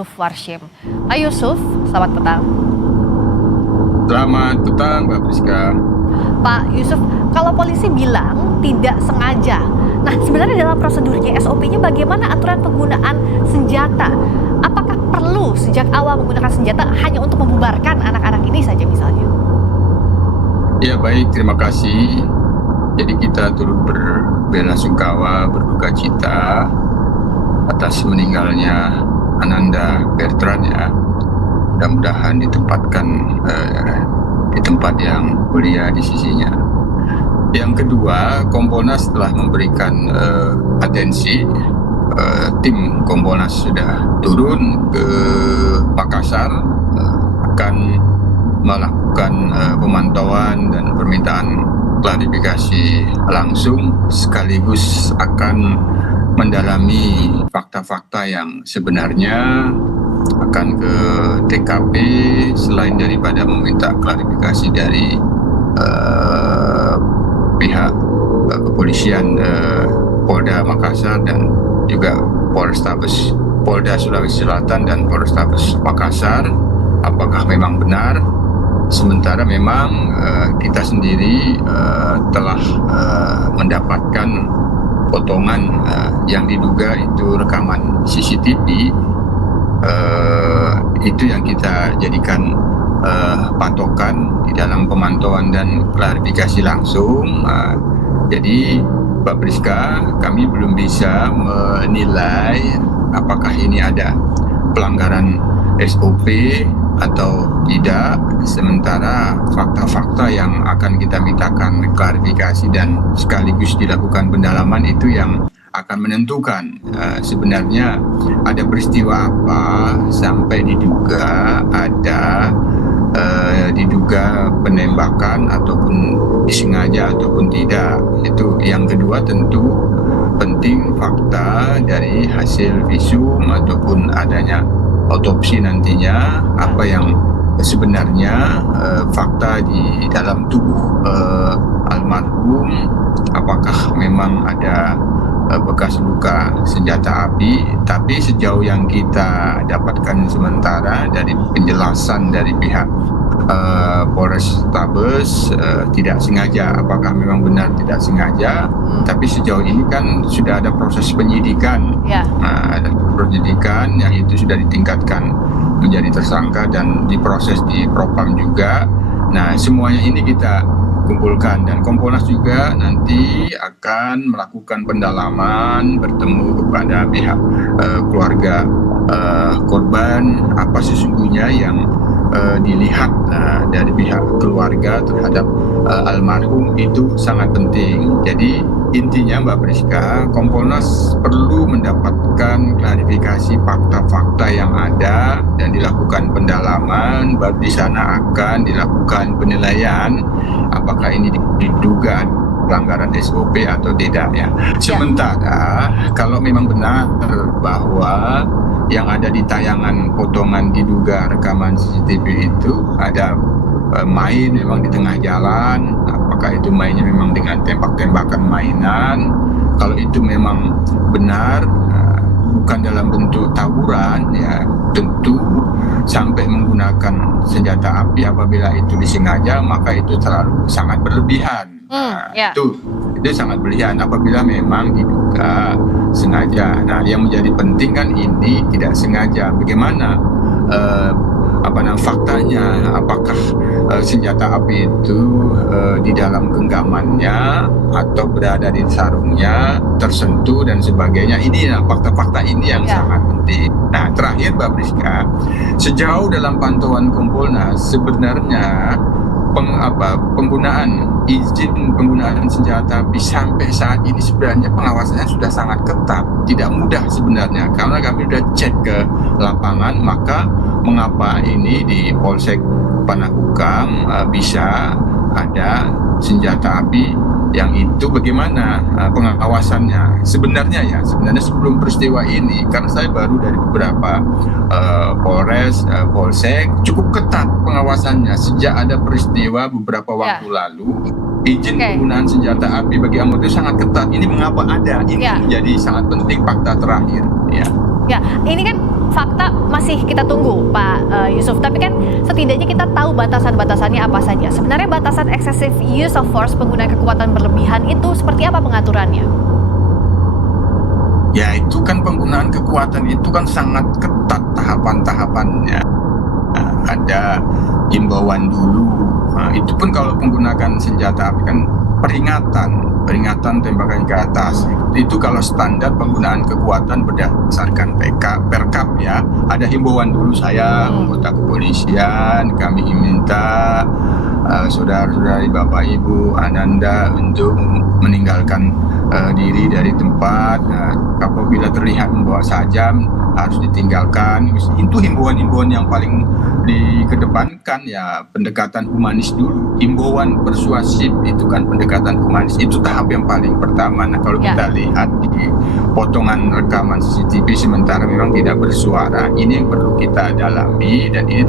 Yusuf Warshim. Pak Yusuf, selamat petang. Selamat petang, Mbak Priska. Pak Yusuf, kalau polisi bilang tidak sengaja, nah sebenarnya dalam prosedurnya SOP-nya bagaimana aturan penggunaan senjata? Apakah perlu sejak awal menggunakan senjata hanya untuk membubarkan anak-anak ini saja misalnya? Ya baik, terima kasih. Jadi kita turut berbelasungkawa, berduka cita atas meninggalnya Ananda Bertrand ya. Mudah-mudahan ditempatkan di tempat yang mulia di sisinya. Yang kedua, Kompolnas telah memberikan atensi. Tim Kompolnas sudah turun ke Makassar, akan melakukan pemantauan dan permintaan klarifikasi langsung, sekaligus akan mendalami fakta-fakta yang sebenarnya, akan ke TKP selain daripada meminta klarifikasi dari pihak kepolisian Polda Makassar dan juga Polda Sulawesi Selatan dan Polrestabes Makassar, apakah memang benar. Sementara memang kita sendiri telah mendapatkan potongan yang diduga itu rekaman CCTV, itu yang kita jadikan patokan di dalam pemantauan dan klarifikasi langsung. Jadi Mbak Priska, kami belum bisa menilai apakah ini ada pelanggaran SOP atau tidak, sementara fakta-fakta yang akan kita mintakan klarifikasi dan sekaligus dilakukan pendalaman itu yang akan menentukan sebenarnya ada peristiwa apa sampai diduga ada diduga penembakan ataupun disengaja ataupun tidak. Itu yang kedua, tentu penting fakta dari hasil visum ataupun adanya otopsi nantinya, apa yang sebenarnya fakta di dalam tubuh almarhum, apakah memang ada bekas luka senjata api. Tapi sejauh yang kita dapatkan sementara dari penjelasan dari pihak Polrestabes, tidak sengaja. Apakah memang benar tidak sengaja? Tapi sejauh ini kan sudah ada proses penyidikan, ada penyidikan yang itu sudah ditingkatkan menjadi tersangka dan diproses di Propam juga. Nah, semuanya ini kita kumpulkan, dan Kompolnas juga nanti akan melakukan pendalaman, bertemu kepada pihak keluarga korban, apa sesungguhnya yang dilihat dari pihak keluarga terhadap almarhum. Itu sangat penting. Jadi intinya Mbak Priska, Kompolnas perlu mendapatkan klarifikasi fakta-fakta yang ada dan dilakukan pendalaman, baru di sana akan dilakukan penilaian apakah ini diduga pelanggaran SOP atau tidak ya. Sementara kalau memang benar bahwa yang ada di tayangan potongan diduga rekaman CCTV itu ada main memang di tengah jalan, apakah itu mainnya memang dengan tembak-tembakan mainan, kalau itu memang benar bukan dalam bentuk tawuran ya, tentu sampai menggunakan senjata api apabila itu disengaja, maka itu terlalu sangat berlebihan. Itu sangat berlebihan apabila memang diduga sengaja. Nah, yang menjadi penting kan ini tidak sengaja. Bagaimana faktanya? Apakah senjata api itu di dalam genggamannya atau berada di sarungnya, tersentuh dan sebagainya? Ini fakta-fakta ini yang sangat penting. Nah, terakhir Mbak Priska, sejauh dalam pantauan Kompolnas sebenarnya penggunaan izin penggunaan senjata api sampai saat ini sebenarnya pengawasannya sudah sangat ketat. Tidak mudah sebenarnya, karena kami sudah cek ke lapangan, maka mengapa ini di Polsek Panakukang bisa ada senjata api yang itu, bagaimana pengawasannya sebenarnya sebelum peristiwa ini, karena saya baru dari beberapa Polres, Polsek, cukup ketat pengawasannya sejak ada peristiwa beberapa waktu lalu. Izin penggunaan senjata api bagi anggota itu sangat ketat. Ini mengapa ada? Ini menjadi sangat penting fakta terakhir. Ya, ini kan fakta masih kita tunggu Pak Yusuf, tapi kan setidaknya kita tahu batasan-batasannya apa saja. Sebenarnya batasan excessive use of force, penggunaan kekuatan berlebihan itu seperti apa pengaturannya? Ya itu kan penggunaan kekuatan itu kan sangat ketat tahapan-tahapannya. Ada himbauan dulu, itu pun kalau menggunakan senjata api kan peringatan tembakan ke atas. Itu kalau standar penggunaan kekuatan berdasarkan Perkap ya. Ada himbauan dulu, saya anggota kepolisian, kami minta saudara-saudari Bapak Ibu Ananda untuk meninggalkan diri dari tempat. Apabila terlihat membawa sajam harus ditinggalkan. Itu himbauan-himbauan yang paling dikedepankan, ya pendekatan humanis dulu. Himbauan persuasif itu kan pendekatan humanis, itu tahap yang paling pertama. Nah kalau kita lihat di potongan rekaman CCTV sementara memang tidak bersuara, ini yang perlu kita dalami dan ini